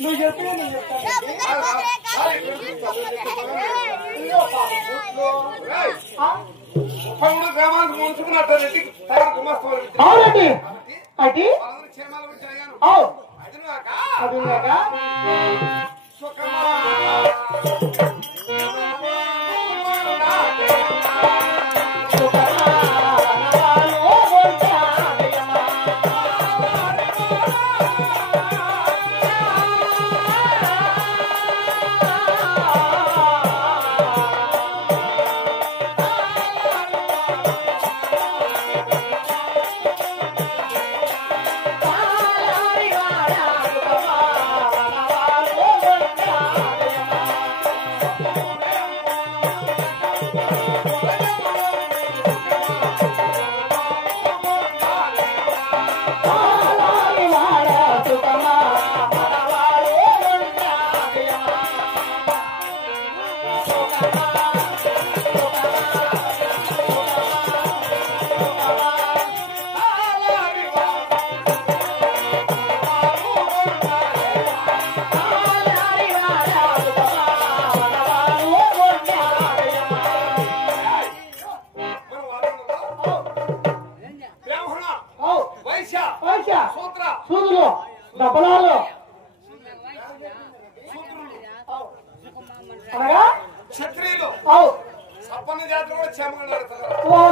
నువ్వు చెప్పిన గ్రామానికి ముంచుకున్నట్టు అవునండి అది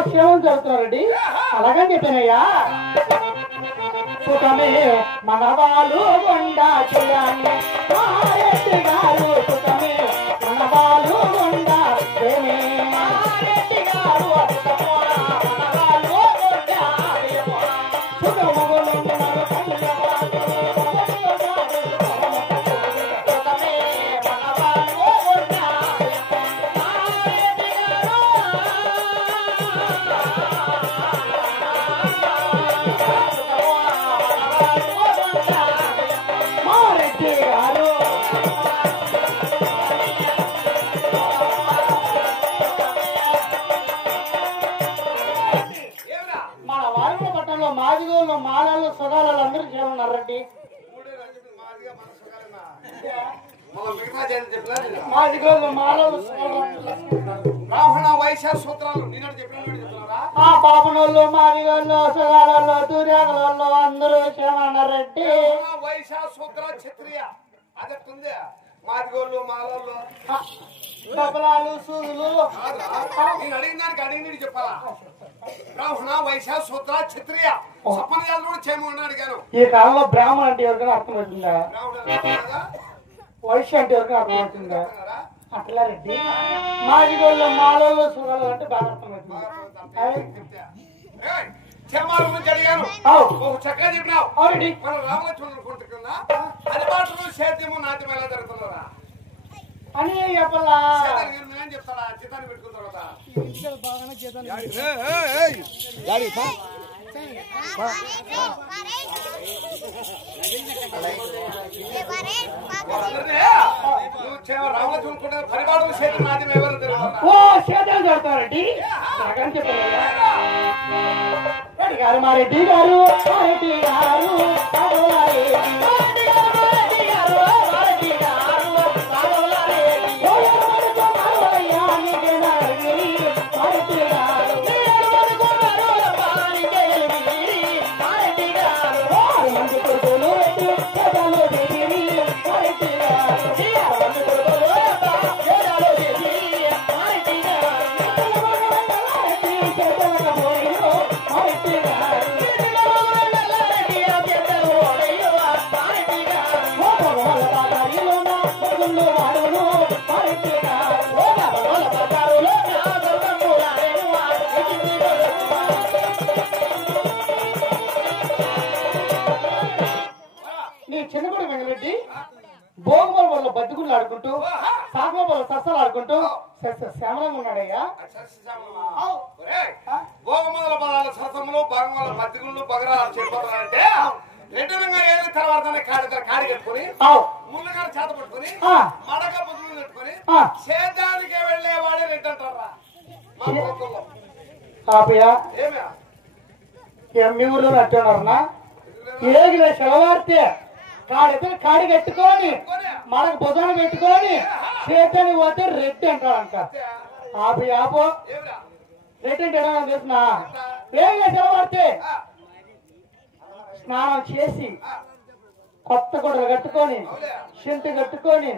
క్షేమం జరుగుతున్నారండి అలాగని చెప్పానయ్యా సుఖమే మనవాళ్ళు కొండా చేయాలి గారు సుఖమే మనవాళ్ళు కొండా గారు మాదిగోళ్ళు మాలలు సుగాలు అందరూ చేయమన్నారండి మాదిగోళ్ళు మాలలు బ్రాహ్మణ వైశ్య సూత్రాలు పాపనోళ్ళు మాదిగోళ్ళు సుగాలు దూర్యాగలు అందరూ చేయమన్నారండి వైశ్య సూత్ర క్షత్రియ అదెట్టుంది మాదిగోళ్ళు మాలలు డబ్బలాలు సూదులు నేను అడిగిన దానికి అడిగినట్టు చెప్పాలా బ్రాహ్మణ వైశ్య శూద్ర క్షత్రియ సపన జాతులు కూడా చేయమని అడిగాను ఈ కాలంలో బ్రాహ్మణ అంటే ఎవరికైనా అర్థమవుతుందా వైశ్య అంటే ఎవరికైనా అర్థమవుతుందా అట్లా రెడ్డి మాదిగోళ్ళు మాలోళ్ళు సూరాలు అంటే బాగా అర్థమవుతుంది చర్మాల గురించి అడిగాను చక్కగా చెప్పినావు మనం రామలక్ష్మణులు కొట్టుకుందా అది మాటలు సేద్యము నాట్యం ఎలా జరుగుతున్నారా అని చెప్పాలా చెప్తాడా జీతాన్ని పెట్టుకున్న తర్వాత రామలక్ష్మణులు పరిపాలన సేద్యం నాట్యం ఎవరు సేద్యాలు జరుగుతారండి గారు మా రెడ్డి గారు చిన్నగూడ వెంగరెడ్డి భోగమల వల్ల బద్దుగుళ్ళు ఆడుకుంటూ సాగమ వల్ల సస్సలు ఆడుకుంటూ శ్యామలంగా ఉన్నాడయ్యా భోగమల పదాల సరసములు భాగమల బద్దుగుళ్ళు బగరాలు చెప్పాలంటే రెండు ఏళ్ళ తర్వాత కాడి కట్టుకుని ముళ్ళుగారు చేత పట్టుకుని మడక బుద్ధులు పెట్టుకుని సేద్యానికి వెళ్లేవాడే రెండు ఆపయా మీ ఊర్లో అట్టున్నారన్నా ఏగిలే సెలవారితే కాడి కట్టుకొని మనకు భుజాన్ని పెట్టుకొని చేతని పోతే రెడ్డి అంటాడంట ఆపి ఆపో రెడ్డి అంటే తెలుసునా ఏగిలే సెలవారితే స్నానం చేసి కొత్త గుడ్డలు కట్టుకొని షెంటు కట్టుకొని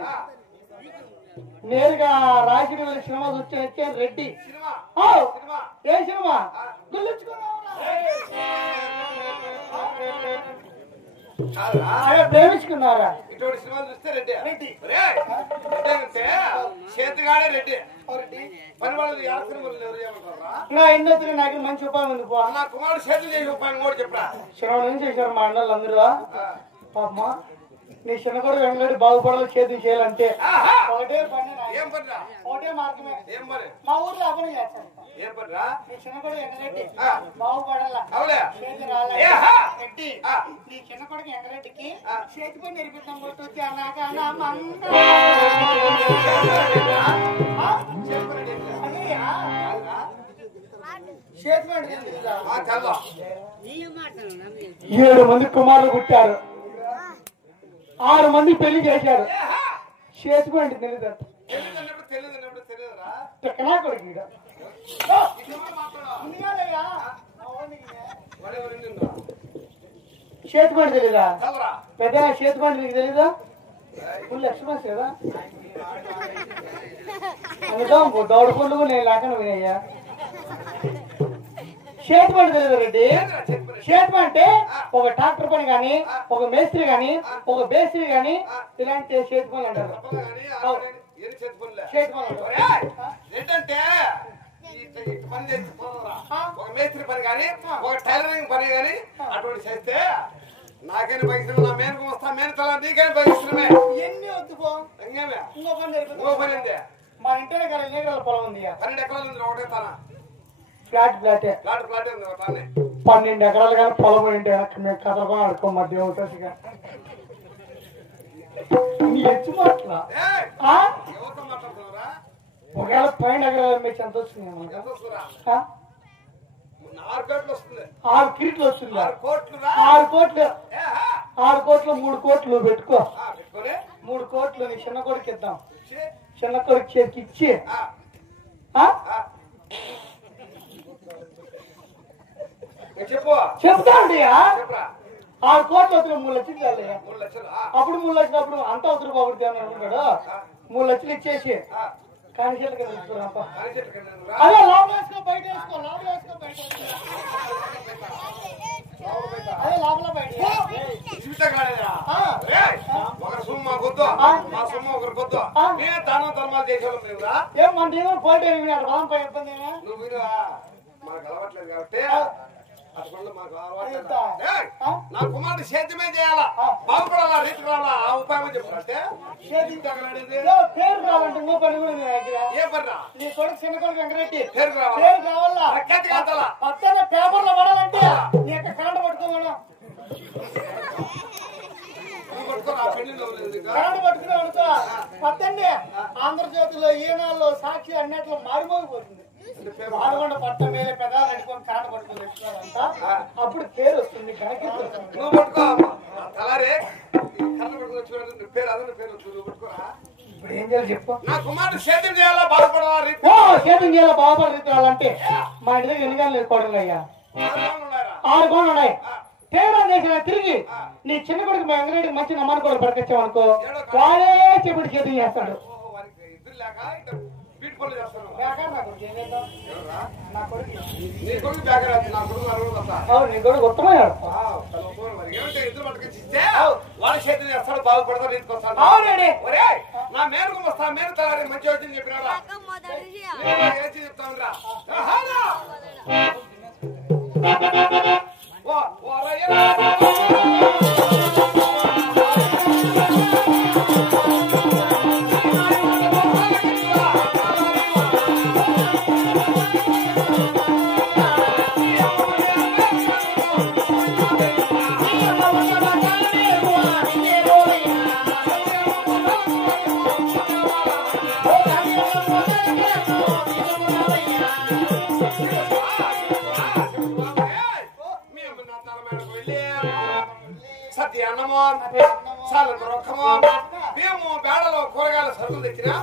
నేరుగా రాజుడి వెళ్ళి సినిమా వచ్చే రెడ్డి ఏ సినిమా ప్రేమించుకున్నారా ఇటువంటి సినిమాలు చూస్తే రెడ్డి అంటే చేతిగాడే రెడ్డి పని వాళ్ళు నా ఎన్నో నాకు మంచి ఉపాయం ఉంది నా కుమారుడు చేతులు చేసే ఉపాయం కూడా చెప్పరా శ్రవణ నుంచి చేశారు మా అన్నలు అందరూ పాపమ్మా నీ చిన్నగొడ వెంగడి బాగుపడాలి చేతులు చేయాలంటే ఒకటే పని ఒకటే మార్గమే మా ఊర్లో అవ్వడం చేస్తాను నీ చిన్నగొడ ఎంగరెడ్డి బాగుపడాలా చేతి రాలి నీ చిన్నగొడకి ఎంగరెడ్డికి చేతి పని నేర్పిద్దాం కొట్టు చేతి పని 7 మంది కుమారులు పుట్టారు 6 మంది పెళ్లి చేశారు చేసుకోండి తెలియదు చేతుకోండి తెలీదా పెద్ద చేతుకోండి నీకు తెలీదా ఫుల్ ఎక్స్ప్రెస్ కదా అందుకో దౌడ పుల్లు నేను లేకుండా వినయ్యా చేతుకోండి తెలియదు రెడ్డి చేతి అంటే ఒక ట్రాక్టర్ పని గాని ఒక మేస్త్రి గాని ఒక బేస్త్రి గాని ఇలాంటి చేతి పనులు అంటారు ఏంటంటే ఒక మేస్త్రి పని కానీ ఒక టైలరింగ్ పని కానీ అటువంటి చేస్తే నాకైనా పైసలు నా మేనకు వస్తా మేన తల నీకైనా పైసలమే ఎన్ని వద్దుకో ఇంకో పని ఉంది మా ఇంటి దగ్గర ఎన్ని ఎకరాల పొలం ఉంది 12 ఎకరాలు ఉంది ఒకటే తన ఫ్లాటే 12 ఎకరాలు కానీ పొలం ఏంటి మేము కథలు ఆడుకో మధ్య అవుతాసిగా హెచ్చు మాట్లా ఒకవేళ 12 ఎకరాలు మీకు ఎంత వస్తుంది 6 కిరీట్లు వస్తుంది 6 కోట్లు 3 కోట్లు పెట్టుకో 3 కోట్లు నీ చిన్న కొడుకు ఇద్దాం చిన్న కొడుకు చేతికి ఇచ్చి చెప్తాండి 6 కోట్లు వస్తుంది 3 లక్షలు అప్పుడు 3 లక్షలు అప్పుడు అంత అవసరం బాగుంది అని అనుకుంటాడు 3 లక్షలు ఇచ్చేసి కానీ చేతులు అదే లోపల వేసుకో బయట వేసుకో లోపల వేసుకో బయట అదే లోపల బయట ఏం మన దేవుడు పోటీ పొలం పై ఇబ్బంది నువ్వు మనకు అలవాట్లేదు కాబట్టి నా కుమారుడు సేద్యమే చేయాలా బాగుపడాలా రీతి రావాలా ఆ ఉపాయం చెప్పాలంటే పేరు రావాలంటే ఇంకో పని కూడా ఏ పని నీ కొడుకు చిన్న కొడుకు వెంకరెడ్డి పేరు కావాలా పక్కన పేపర్లో పడాలంటే నీ యొక్క కరెంట్ పట్టుకోమను కరెంట్ పట్టుకునే అనుకో పత్తండి ఆంధ్రజ్యోతిలో ఈనాల్లో సాక్షి అన్నిట్లో మారిమోగిపోతుంది పాల్గొండ పట్టణం మీద పెదాలు నడుకొని కరెంట్ పట్టుకొని తెచ్చుకోవాలంట అప్పుడు పేరు వస్తుంది ఇప్పుడు ఏం చేయాలి చెప్పు సేద్యం చేయాలా బాధపడాలి సేద్యం చేయాలా బాధపడే రీతి రావాలంటే మా ఇంటి దగ్గర ఎన్ని గంటలు వేసుకోవడం అయ్యా 6 కోళ్ళు ఉన్నాయి తేడా చేసిన తిరిగి నీ చిన్న కొడుకు మా వెంకరెడ్డికి మంచి నమ్మకం కూడా పట్టుకొచ్చామనుకో వాడే చెప్పుడు చేతులు చేస్తాడు నీ కొడుకు ఉత్తమయ్యాడు వాళ్ళ చేతులు చేస్తాడు బాగుపడతాడు ఇంటికి వస్తాడు నా మేరకు వస్తా మేరు తలారి మంచి వచ్చింది చెప్పినా చెప్తాను రా Oh, చాలా దుఃఖము మేము బేడలో కూరగాయల సరుకులు తెచ్చినా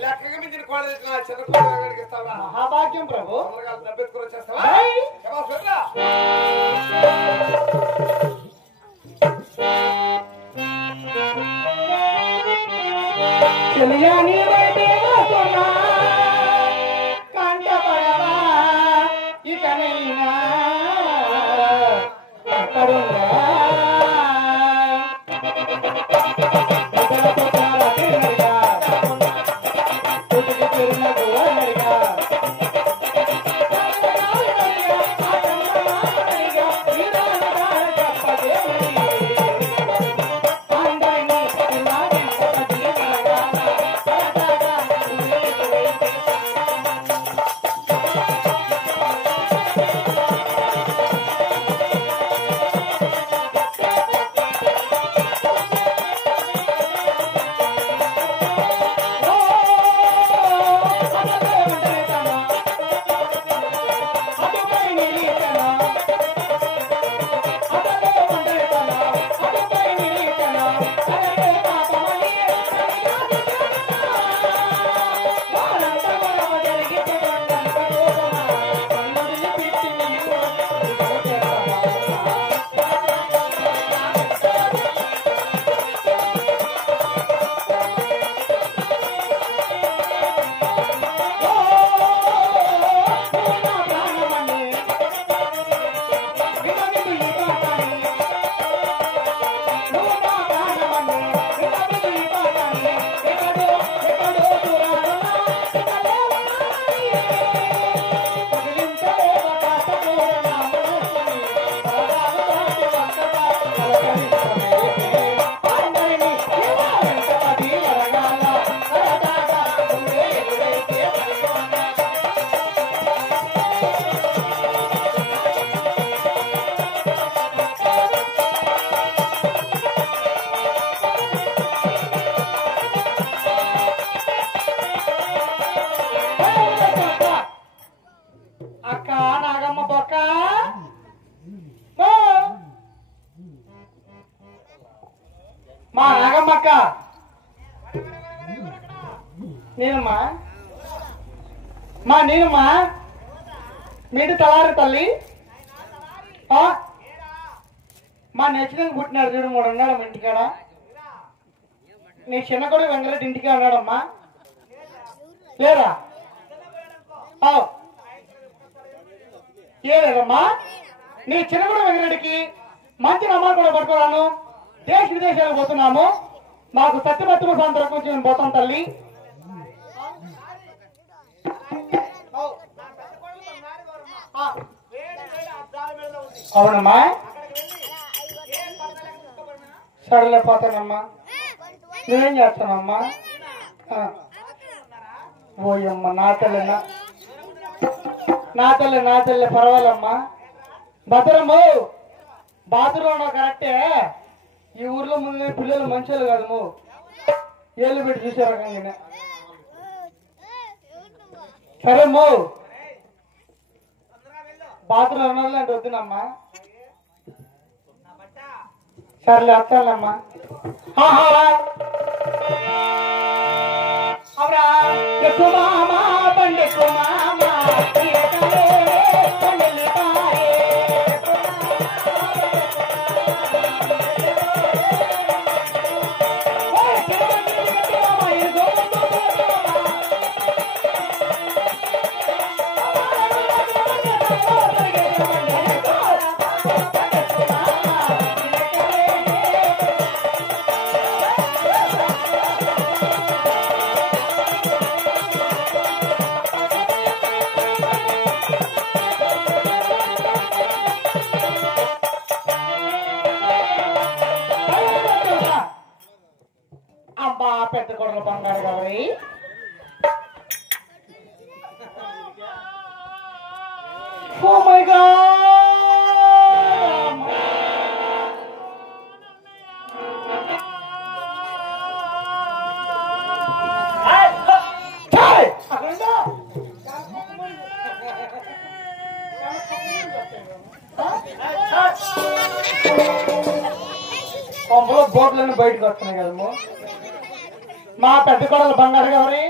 లెక్కగా మించిన కోడ తెచ్చిన చిన్న కూరగాయలకి ఇస్తావా మహాభాగ్యం ప్రభు కూరగాయలు దబ్బెత్తుకుని వచ్చేస్తావా చెలియాని కంటపడవా ఇకనైనా ఎక్కడున్నా మా నాగమ్మక్క నేనమ్మా నేనమ్మా మీటి తలారి తల్లి మా నెచ్చినంగా పుట్టినాడు చూడు మూడు ఉన్నాడు మా ఇంటికాడ నీ చిన్న కొడుకు వెంకరెడ్డి ఇంటికి ఉన్నాడమ్మా లేరా ఏలేదమ్మా నీ చిన్న కొడుకు వెంకరెడ్డికి మంచి నమ్మకం కూడా పట్టుకోరాను దేశ విదేశాలకు పోతున్నాము మాకు సత్యమత్తుమ సాంతరకు మేము పోతాం తల్లి అవునమ్మా సరేలే పోతానమ్మా నువ్వేం చేస్తానమ్మా ఓయమ్మ నా తల్లి పర్వాలమ్మా భద్రము బాత్రూంలో కరెక్టే ఈ ఊర్లో ముందు పిల్లలు మంచోళ్ళు కాదు ఏళ్ళు పెట్టి చూసే రకంగా సరే బాత్రూమ్ ఉన్నది అంటే వద్దునమ్మా సర్లే వస్తానమ్మా ఎక్కుమామా పండెక్కుమామా పెద్ద కొడలు బంగారు గౌరీ ఓ మై గాడ్ బోట్లన్నీ బయటకు వస్తున్నాయి కదమ్మా. మా పెద్ద కోడలు బంగారు గౌరి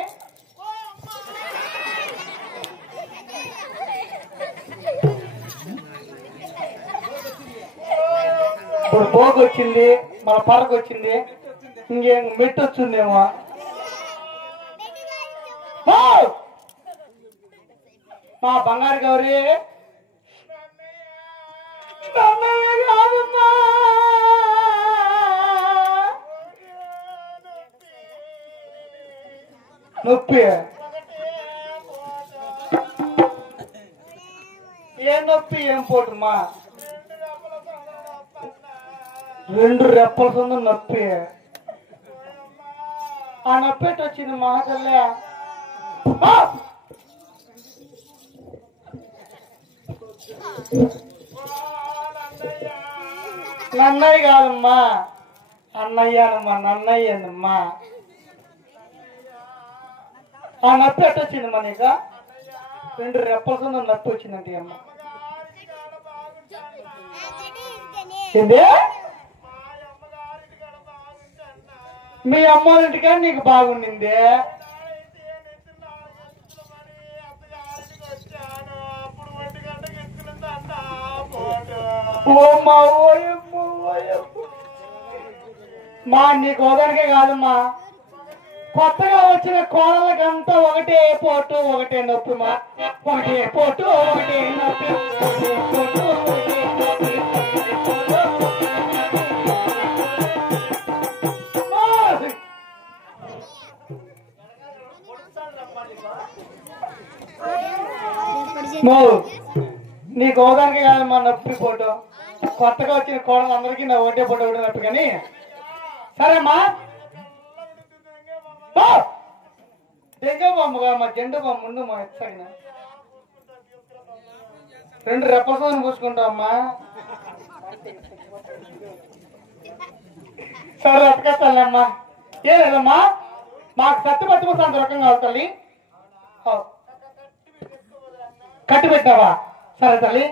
ఇప్పుడు బోకు వచ్చింది, మన పరకు వచ్చింది, ఇంకేం మెట్టు వచ్చిందేమో. మా బంగారు గౌరి నొప్పి ఏం నొప్పి ఏం పోటుమా? 2 రెప్పల సొంత నొప్పి. ఆ నొప్పి ఎట్టు వచ్చింది మా తల్లే? నన్నయ్య కాదమ్మా, అన్నయ్యానమ్మా, నన్నయ్యనమ్మా. ఆ నొప్పి ఎట్టు వచ్చిందమ్మా నీకు? 2 రెప్పల సొంత నొప్పి వచ్చిందంటే అమ్మ. ఏంది? మీ అమ్మోరింటికా నీకు బాగుండింది? మా నీకు ఓదానికే కాదమ్మా, కొత్తగా వచ్చిన కోడలకంతా ఒకటే పోటు ఒకటే నొప్పి మా. ఒకటే పోటు ఒకటే నొప్పి, పోటు ఒకటే నొప్పి. నీకు ఓదానికి కాదమ్మా నొప్పి పోటు. కొత్తగా వచ్చిన కోడలు అందరికీ నా ఒకటే పోటు ఒకటే నొప్పి. కానీ సరేమ్మా, దెంగ బొమ్మగా మా జెండు బొమ్మ ముందు మా ఎత్తాగిన 2 రెప్పలతో పూసుకుంటావమ్మా. సరే అతకత్తమ్మా. ఏదమ్మా మాకు సత్తి పట్టుకుంటా అంత రకంగా కావాలి తల్లి. కట్టి పెట్టావా? సరే తల్లి.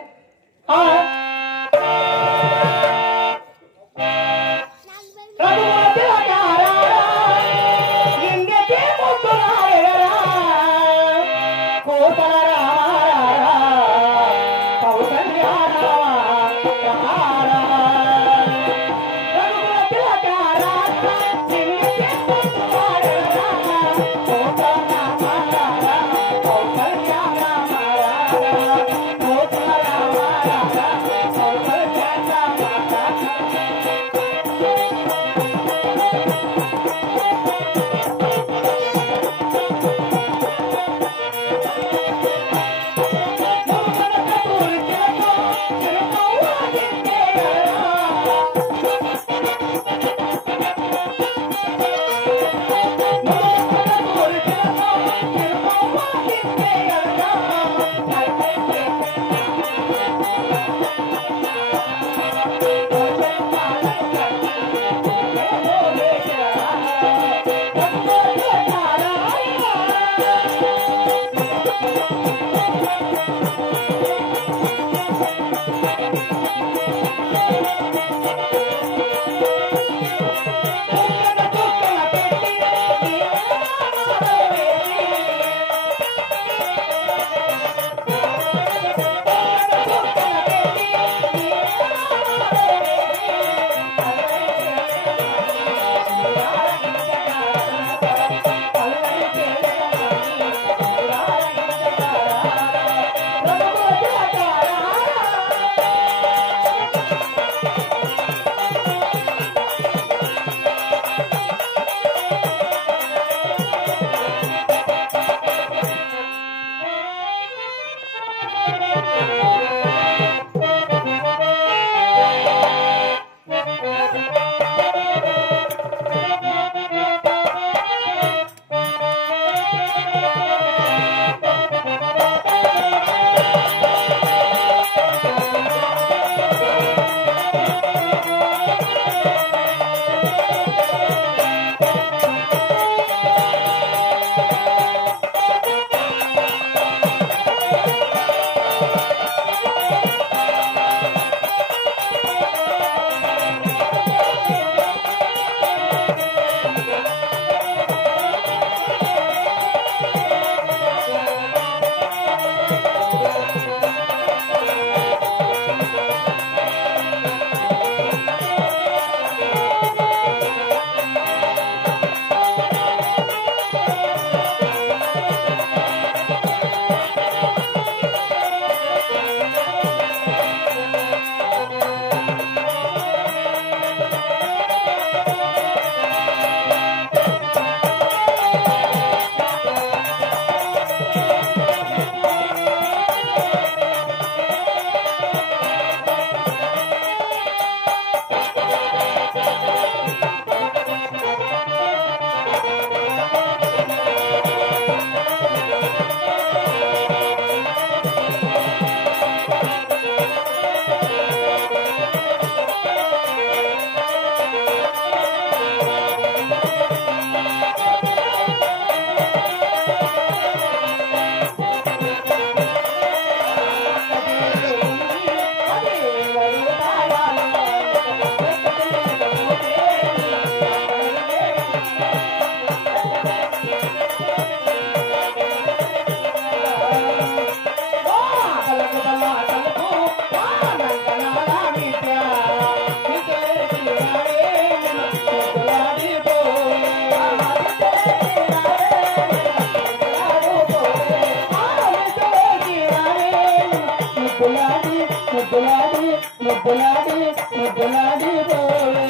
ముద్దులాడి ముద్దులాడి ముద్దులాడి పోవే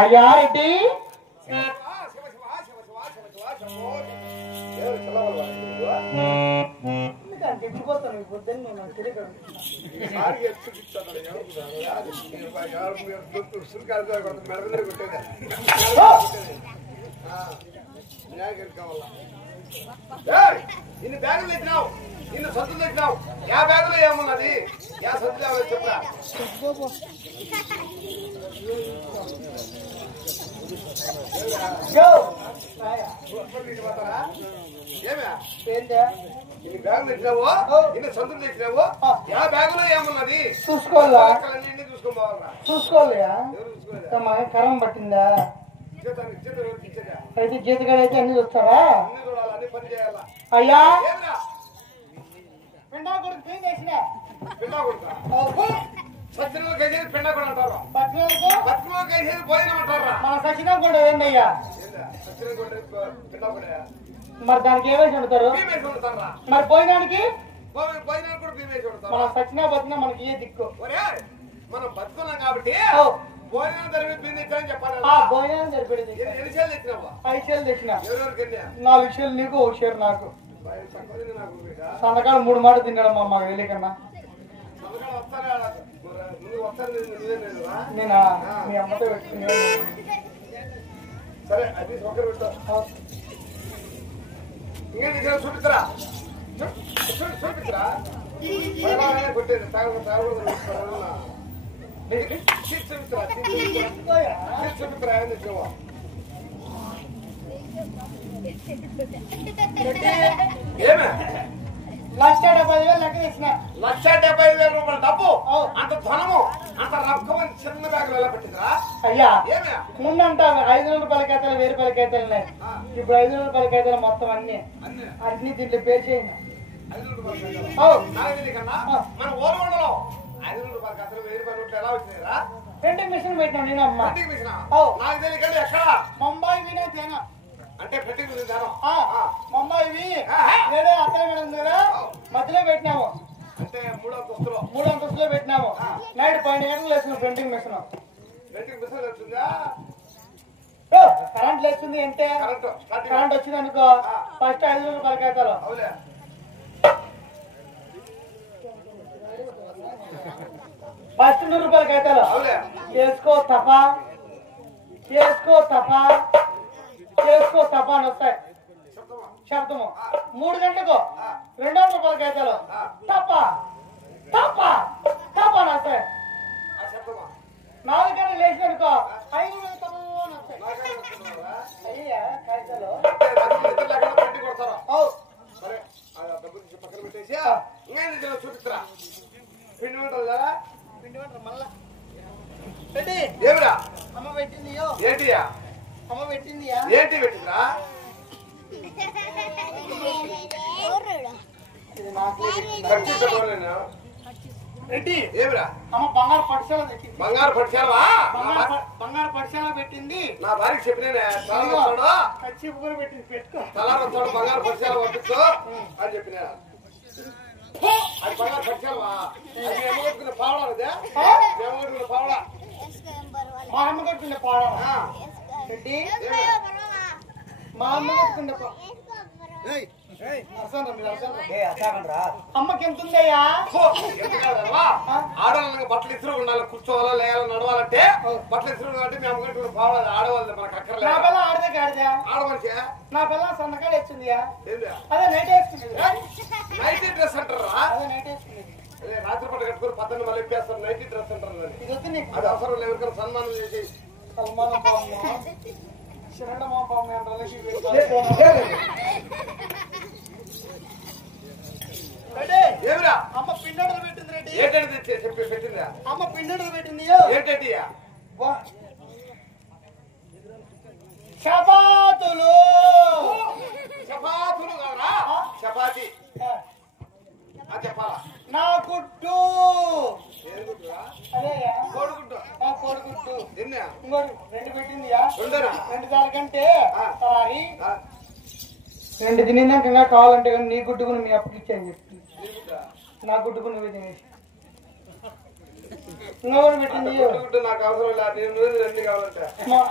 అయ్యా రెడ్డి తెచ్చిపోతాను పొద్దున్న నేను తిరిగి ఇన్ని బ్యాగులు తెచ్చినావు ఇన్ని సొంతం తెచ్చినావు యా బ్యాగులో ఏమున్నది యా సొంతం చెప్పరా ఇన్ని బ్యాగులు తెచ్చినావు ఇన్ని సొంతం తెచ్చినావు యా బ్యాగులో ఏమున్నది చూసుకోవాలా చూసుకోవాలా చూసుకోవాలయా కరం పట్టిందా అయితే జీతగాడు అయితే అన్ని చూస్తారా అయ్యా పిండా కొడుకు క్లీన్ చేసిన మన సచిన కూడా ఏందయ్యా మరి దానికి ఏమేసి వండుతారు మరి పోయినానికి మన సచిన బతిన మనకి ఏ దిక్కు మనం బతుకున్నాం కాబట్టి భోజనం జరిపి చెప్పాలి భోజనం జరిపేది 5 షేర్లు తెచ్చిన ఎవరెవరికి 4 షేర్లు నీకు 1 షేర్ నాకు సంతకాలు 3 మాట తిన్నాడు మా అమ్మ వెళ్ళి కన్నా నేనా మీ అమ్మతో పెట్టుకున్నా సరే అది ఒకరు పెట్టా ఇంకేంటి చూపిస్తారా చూపిస్తారా కొట్టేది ₹1,70,000 లెక్క తెచ్చిన ₹1,70,000 డబ్బు అంత ధనము అంత రక్కమని చిన్న బ్యాగులు ఎలా పెట్టిందిరా అయ్యా ముందంట ₹500 ఖాతాలు ₹1000 ఖాతాలు ఉన్నాయి ఇప్పుడు ₹500 ఖాతాలు మొత్తం అన్ని దీంట్లో పే చేయండి మన ఊరలో ₹500 ఖాతాలు ₹1000 ఎలా వచ్చినాయిరా ప్రింటింగ్ మిషన్ పెట్టినా నేను అమ్మ నాకు తెలియకండి ఎక్కడ ముంబాయి వినే తేనా అంటే ప్రింటింగ్ ముంబాయి ఏడే అత్తల మేడం దగ్గర మధ్యలో పెట్టినాము అంటే 3 అంతస్తులో పెట్టినాము నైట్ 12 గంటలు వేసిన ప్రింటింగ్ మిషన్ వచ్చిందా కరెంట్ లేస్తుంది అంటే కరెంట్ వచ్చింది అనుకో ఫస్ట్ ₹500 ఖాతాలు ఫస్ట్ ₹100 ఖాతాలు చేసుకో తపా అని వస్తాయి శబ్దము 3 గంటలకు ₹200 ఖాతాలు తప్ప అని వస్తాయి 4 గంటలు లేచి అనుకో 500 అని వస్తాయి అయ్యా ఖాతాలు పక్కన పెట్టేసి చూపిస్తారా పిండి వంటలు మళ్ళా ఏమిరా అమ్మ పెట్టింది ఏంటియా అమ్మ పెట్టింది ఏంటి పెట్టిందిరా ఇది నాకు ఏంటి ఏమిరా అమ్మ బంగారు పట్టుశాల పెట్టింది బంగారు పట్టుశాల పెట్టింది నా భార్యకి చెప్పినే కచ్చి కూడా పెట్టింది పెట్టుకో తలారొస్తాడు బంగారు పట్టుశాల పంపిస్తూ అని చెప్పినా అది బంగారు పట్టుశాలవా అది ఏమనుకున్న పావడా అదే ఏమనుకున్న పావడా మా అమ్మ కట్టుకునే పాడా మా అమ్మ కట్టుకునే అమ్మకి ఎంత ఉందయ్యా ఆడవాళ్ళకి బట్టలు ఇసురు ఉండాలి కూర్చోవాలా లేయాలా నడవాలంటే బట్టలు ఇసురు అంటే మేము అమ్మగట్టుకుని పావడా ఆడవాళ్ళది మనకు అక్కర్లేదు నా పిల్ల ఆడదే కాడదా ఆడ మనిషి నా పిల్ల సన్నకాడ వచ్చిందియా అదే నైట్ వేసుకునేది నైట్ డ్రెస్ అంటారా అదే నైట్ వేసుకునేది రాత్రి పూట కట్టుకుని 10 మళ్ళీ వేస్తారు నైట్ డ్రెస్ అంటారు అది అవసరం లేదు ఎవరికైనా సన్మానం చేసి సల్మానం పాము శరణమా పాము ఏమిరా అమ్మ పిండలు పెట్టింది రెడ్డి ఏంటంటే చెప్పి పెట్టిందా అమ్మ పిండలు పెట్టింది ఏంటంటే చపాతులు చపాతులు కాదా రెండు పెట్టిందియా రెండేనా? రెండు దానికంటే సారీ ఆ, రెండు తినిందాక ఇంకా కావాలంటే కానీ నీ గుడ్డుకుని మీ అప్పకి ఇచ్చాను చెప్పి నీకుదా? నా గుడ్డుకుని నువ్వు తినేసి ఇంకోటి పెట్టింది గుడ్డు నాకు అవసరం లేదు, నేను రోజు రెండు కావాలంటే.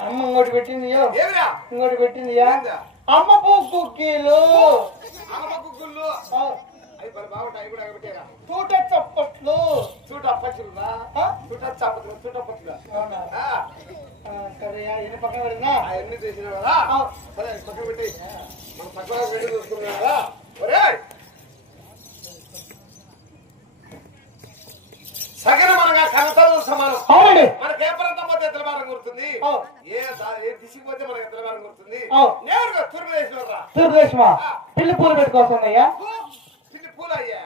అమ్మ ఇంకోటి పెట్టింది ఏమిరా? ఇంకోటి పెట్టిందియా ఏందా? అమ్మ పూ కుక్కీలు ఆనప గుగ్గుళ్ళు. అవి పని బాగుంటాయి, అవి కూడా పెట్టేరా. తూట చప్పట్లు చూట అప్పచ్చులురా. చూట చప్పట్లు, చూట అప్పచ్చులా. సరే ఎన్ని పక్కన పెడుతున్నా అవన్నీ చేసినా కదా. సరే పక్కన పెట్టి మనం తక్కువ పెట్టి చూసుకున్నాం కదా. ఒరే సగనమనగా కనతలు సమానం. అవునండి మనకి ఏ ప్రాంతం పోతే ఎత్తలమారం గుర్తుంది, ఏ దిశకి పోతే మనకి ఎత్తలమారం గుర్తుంది. నేరుగా తూర్పుదేశం రా. తూర్పుదేశమా పిల్లి పూలు పెట్టుకోవస్తుందయ్యా పిల్లి పూలు అయ్యా,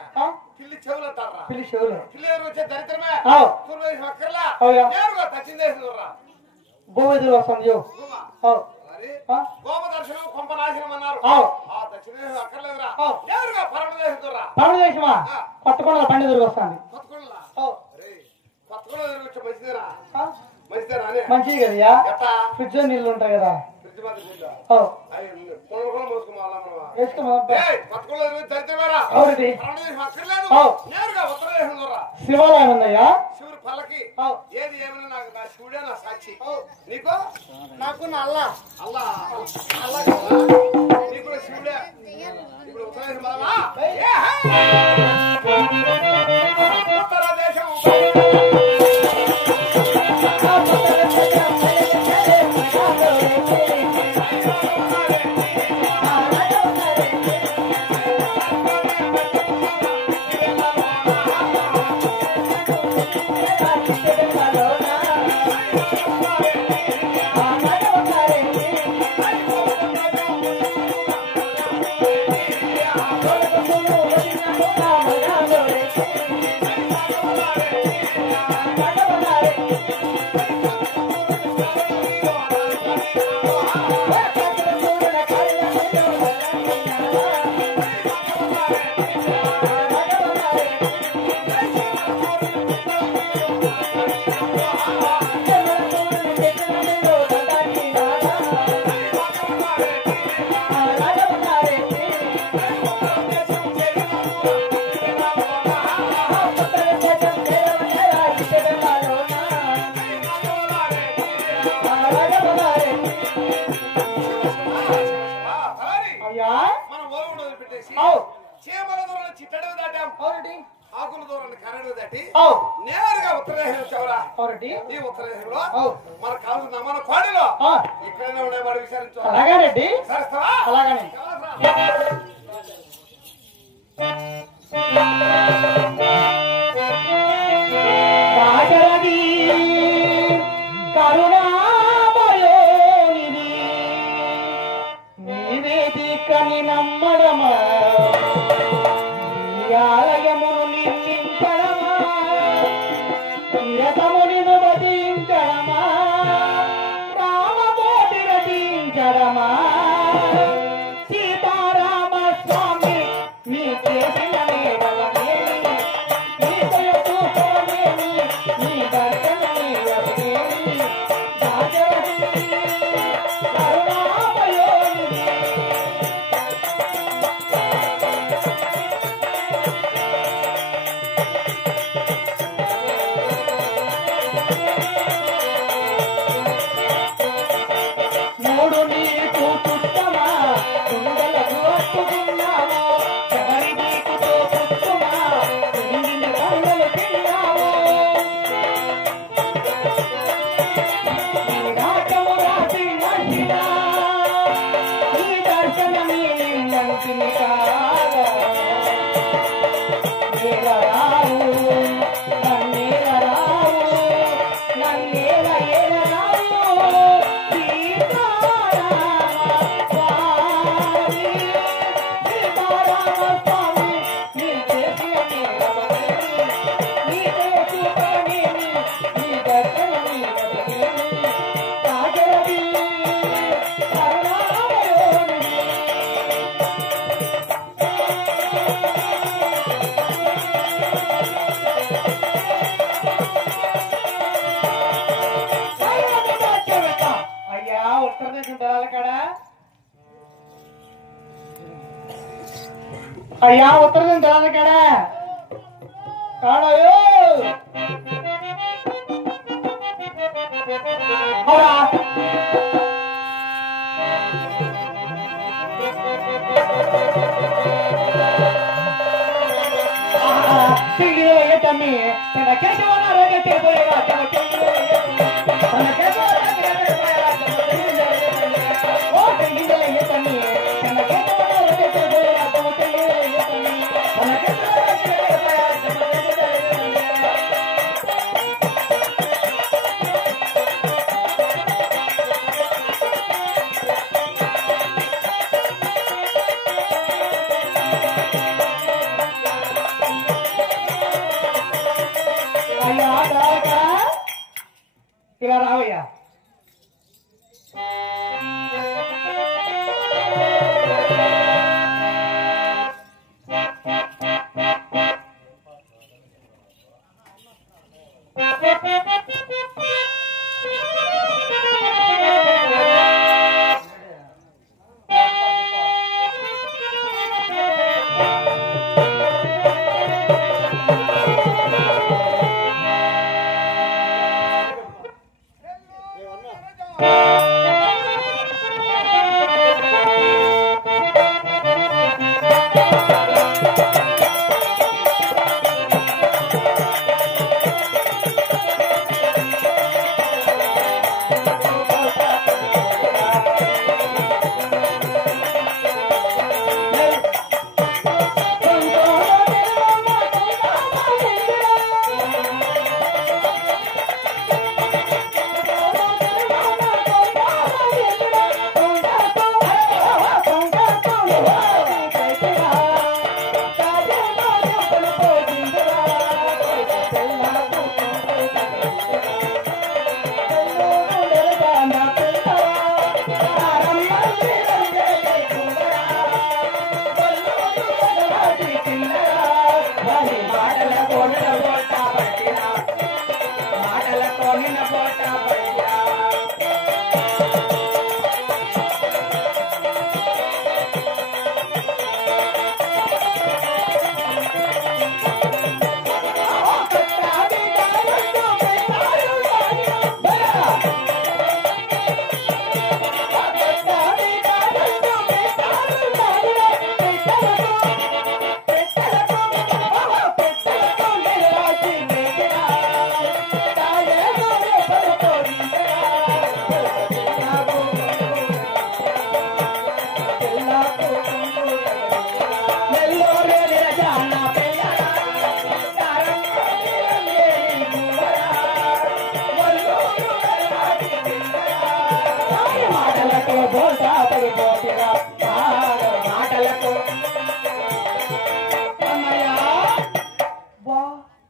పిల్లి చెవులు అంటారా. పిల్లి చెవులు పిల్లి ఎవరు వచ్చే దరిద్రమే. తూర్పుదేశం అక్కర్లా, నేరుగా దక్షిణ దేశం రా. భూమిదులు వస్తుంది గోమ దర్శనం కొంప నాశనం అన్నారు. ఆ దక్షిణ దేశం అక్కర్లేదురా, నేరుగా పరమదేశం రా. పరమదేశమా కొత్తకొండల పండుగ తిరిగి వస్తుంది కొత్తకొండలా? కొత్తకొండ తిరిగి మంచిదేనా? మంచిదేనా? మంచిది కదయ్యా ఎట్టా? ఫ్రిడ్జ్ లో నీళ్ళు ఉంటాయి కదా ఫ్రిడ్జ్ మాత్రం నీళ్ళు. వేసుకోమా శివాలయం ఉందయ్యా శివుడు పల్లకి. ఏది ఏమైనా నాకు నా శివుడే నా సాక్షి. నీకు నాకు అల్లా అల్లా అల్లా నీకు కూడా శివుడే. ఇప్పుడు ఉత్తరదేశం బాగా ఉత్తర దేశం ఆకుల దూరాన్ని కరెంటు దాటి నేరుగా ఉత్తరదేశం చెవరా. ఈ ఉత్తరదేశంలో మనకు కావాల్సిన మన కోడిలో ఇక్కడనే ఉండేవాడు విచారించు. అలాగేనండి సరేస్తావా? అలాగనే రాజరది కరుణామయోనిది నీవేదికని నమ్మడమా ఆలయమును నిర్మించడమా నిరతముని వధించడమా రామకోటి రచించడమా సీతారామ స్వామి నీ చేసిన నేరవనేమి నీ దయచూపనేమి నీ దర్శనమే వదిలేమి రాజవతి కరుణామయోనిది మూడు నీకు పుట్టమా కుండలకు అట్టుకున్నావా ఎవరి నీకుతో పుట్టుమా నిండిన కండలు తిన్నావు నీ నాటము రాసి నచ్చినా నీ దర్శనమే మంచిని కాగా రావు నన్నేల రావు నన్నేల ఏల రావు ఉత్తర దేశం దళాల కాడ అయ్యా ఉత్తర దేశం దళాల కాడ కాడయో తమ్మి తన కేశవన రేగతే పోయేగా తన కేశవన రేగతే పోయేగా ఓ తల్లిదే తమ్మి తన కేశవన రేగతే పోయేగా తన తల్లిదే తమ్మి తన కేశవన రేగతే పోయేగా తన తల్లిదే ఇలా రావయ్యా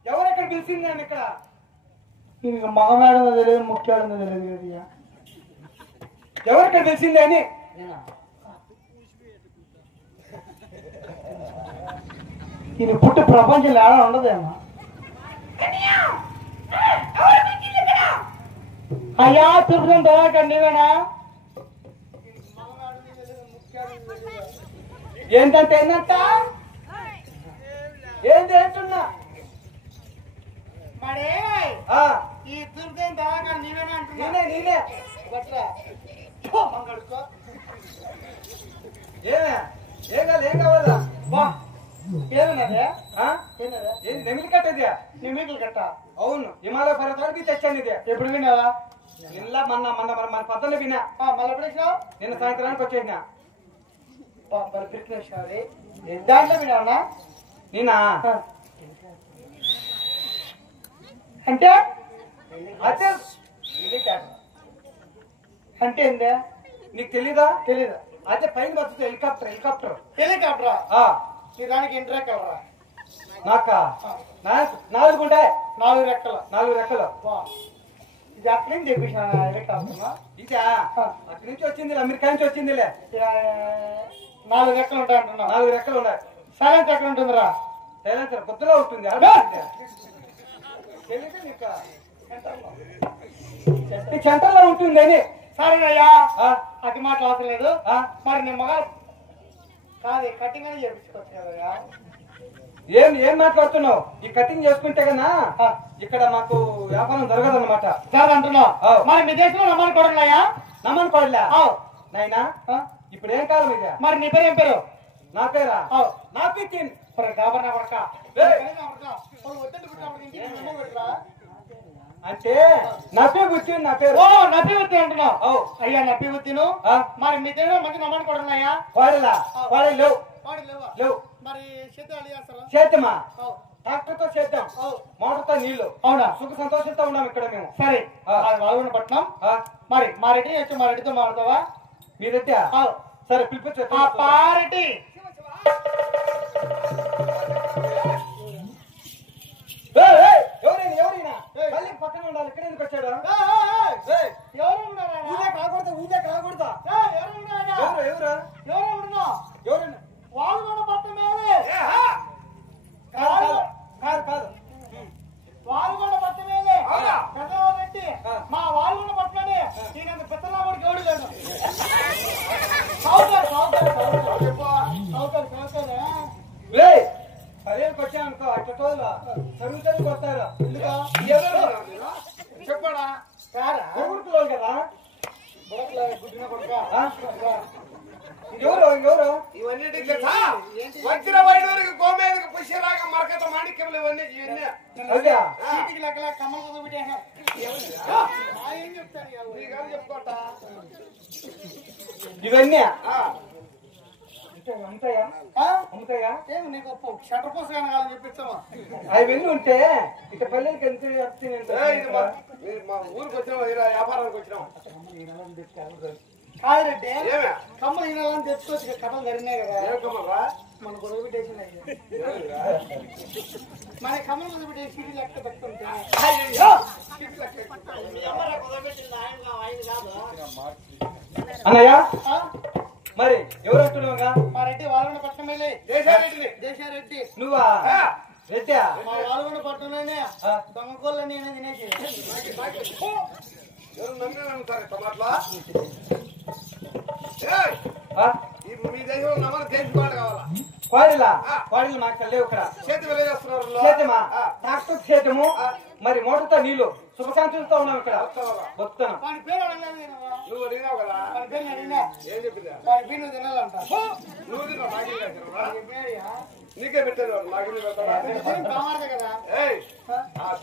ఎవరెక్కడ పిలిచింది అని ఇక్కడ మగమేడం తెలియదు ముఖ్యాడం తెలియదు ఎవరెక్కడ తెలిసింది అని ఇది పుట్టి ప్రపంచంలో ఏడా ఉండదేమో అయ్యా తిరుగుతుంది దోరకండి నీవేనా ఏంటంటే ఏంటంట ఏంటి ఏంటున్నా మరే ఈ తిరుగుతుంది దోరకండి నీవేనా అంటున్నా నేనే ఏం కావాలా ఏమన్నదే నెమిలి కట్టేది నెమిలి కట్ట అవును హిమాలయ పర్వతానికి తెచ్చాను ఇది ఎప్పుడు విన్నావా నిన్న మన పద్దలు విన్నా మళ్ళీ ఎప్పుడు వచ్చినావు నిన్న సాయంత్రానికి వచ్చేసినా దాంట్లో విన్నావా నిన్న అంటే అదే అంటే ఏందే నీకు తెలీదా తెలీదా అదే పైన వస్తుంది హెలికాప్టరా నీ దానికి ఎన్ని రెక్కలరా నాకా 4 ఉంటాయి 4 రెక్కలు ఇది అక్కడి నుంచి తెప్పించిన హెలికాప్టర్ ఇదా అక్కడి నుంచి వచ్చింది అమెరికా నుంచి వచ్చిందిలే 4 రెక్కలు ఉంటాయి అంటున్నా 4 రెక్కలు ఉన్నాయి సైలెన్స్ ఎక్కడ ఉంటుందిరా సైలెన్స్ కొత్తలో ఉంటుంది సెంటర్లో ఉంటుంది అని సరేనయ్యా అది మాట్లాడలేదు మరి నీ మగ కాదు కటింగ్ అని చేపించుకోవచ్చు కదయ్యా. ఏం మాట్లాడుతున్నావు? ఈ కటింగ్ చేసుకుంటే కన్నా ఇక్కడ మాకు వ్యాపారం జరగదు అనమాట. జరగంటున్నావు మరి మీ దేశంలో నమ్మని కొడలయ్యా? నమ్మని కొడలే నాయనా. ఇప్పుడు ఏం కాలం ఇది? మరి నీ పేరు ఏం పేరు? నా పేరా? నా పిచ్చిన్ అంటే నప్పిబుచ్చి నా పేరు. ఓ నప్పిబుచ్చి అంటున్నావు? అయ్యా నప్పిబుచ్చిను మరి మీ దగ్గర మంచి నమ్మని కొడలయ్యా? వాడలా వాడే లేవు లేవు. మరి చేద్దాం చేస్తారా? చేద్దామా? ట్రాక్టర్తో చేద్దాం, మోటార్తో నీళ్లు. అవునా? సుఖ సంతోషంతో ఉన్నాం ఇక్కడ మేము. సరే వాగుని పట్నం మరి మా రెడ్డి వచ్చి మా రెడ్డితో మాట్లాడతావా? మీ రెడ్డి? సరే పిలిపించు. పారెడ్డి ఎవరైనా పక్కన ఉండాలి. ఇక్కడ ఎందుకు వచ్చాడు? ఊదే కాకూడదు. ఎవరైనా వాగున పట్నం మేలే కాదు వాగున పట్నం మేలే పెద్దరెడ్డి మా వాగున పట్నమే ఈయన పెద్దలాముడికి ఎవడు లేడు. పదేళ్ళకి వచ్చాయనుకో అట్టోళ్ళు చదువుతానికి వస్తారు. చెప్పాడా ఊరుకులో కదా. గుడ్డిన కొడుక ఎవరు ఇవన్నీ వచ్చిన వైడూరికి గోమేదకి పుష్యరాగా మరకత మాణిక్యములు ఇవన్నీ అదే చీటికి లెక్కల కమ్మలు చూపెట్టేనా ఏం చెప్తారు నీకు చెప్పుకోట ఇవన్నీ అమ్ముతాయా? ఏమి నీకు షటర్ పోసు కావాలని చెప్పించావా? అవన్నీ ఉంటే ఇక పల్లెలకి ఎంత మా ఊరికి వచ్చినాం వ్యాపారానికి వచ్చినాం. కాదురెడ్డి కమ్మలు ఈనాలని తెచ్చుకోవచ్చు. కథలు జరిగినాయి కదా మన గొడవ పెట్టేసి మన కమ్మలు గొడవ పెట్టేసి సీడీ లెక్క పెట్టుకుంటే అన్నయ్య మరి ఎవరు అంటున్నావుగా? మా రెడ్డి వాల్గొండ పట్టణమే దేశారెడ్డి. నువ్వా రెడ్డి? మా వాల్గొండ పట్టణంలోనే దొంగకోళ్ళని నేను తినేసి ఎవరు నన్ను నమ్ముతారు టమాట్లా? మీ దేశంలో నమ్మని దేశం వాళ్ళు కావాలా? కోడిలు మాకు లేవు ఇక్కడ. చేతి వెళ్ళేస్తున్నారు చేతమా? ట్రాక్టర్ చేతము మరి మోటార్తో నీళ్లు శుభశాంతులతో ఉన్నాం ఇక్కడ. వస్తాను. వాడి పేరు అడగలేదు నేను. నువ్వు అడిగినావు కదా? వాడి పేరు అడిగినా ఏం చెప్పిందా? వాడి పేరు నువ్వు తినాలంట. నువ్వు తిన్నావు నాకే కదా? పేరు నీకే పెట్టాను నాకే పెడతాడా? బాగుంది కదా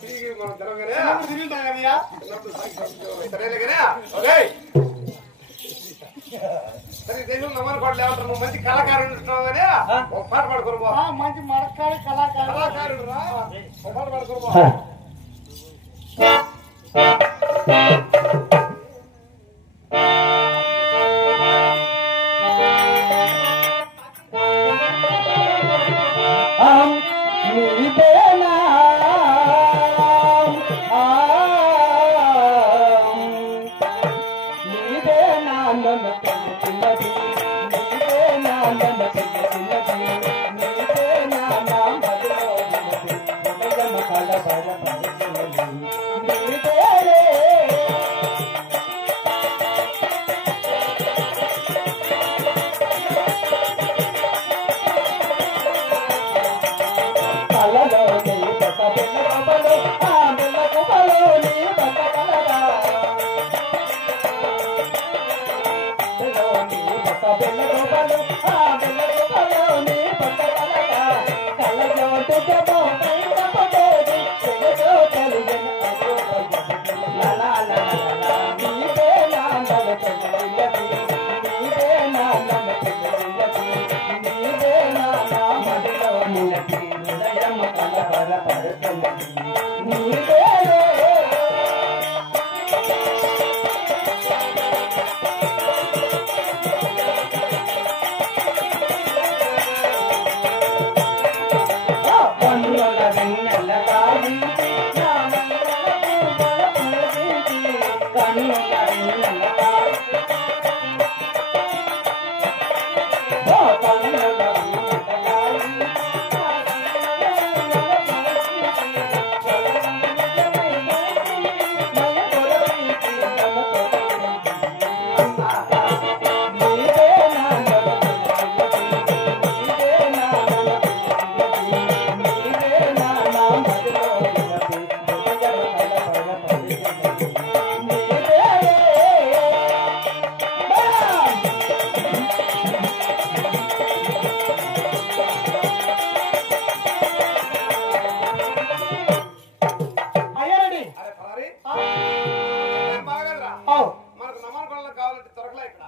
తిరిగి మనం తినగానే తింటాం కదయ్యా. సరేలేగానే ఓకే. సరే దేశం నమ్మని పాటలు ఏమంటారు? నువ్వు మంచి కళాకారుడు ఉంటున్నావు కానీ ఒక పాట పాడుకోరు. మంచి మడకాడు కళాకారుడు రా, ఒక పాట పాడుకోరు.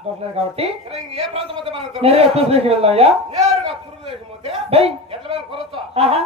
దొరకలేదు కాబట్టి ఏ ప్రాంతం వద్ద మనం నేరుగా తూర్పుదేశం వెళ్దామయ్యా. నేరుగా తూర్పుదేశం పోతే బై ఎట్లా వెళ్ళి కొరత ఆహా.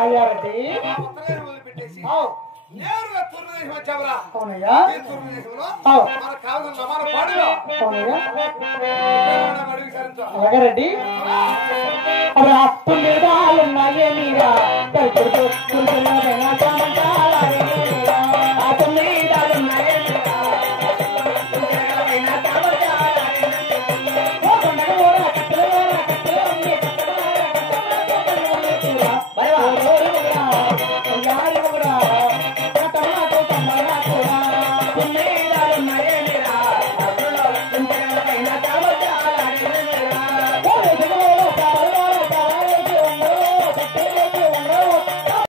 అయ్యారండి. వదిలిపెట్టేసి నేరుగా తూర్పుదేశం వచ్చావురా. అవునయ్యా. ఈ తూర్పుదేశంలో అవు. మనకు కావాల్సిన రమాన పాడులో అవునయ్యా. అడుగు సరించు. అలాగేనండి. అప్పుడు అప్పు మీద ఉన్నాయే మీరా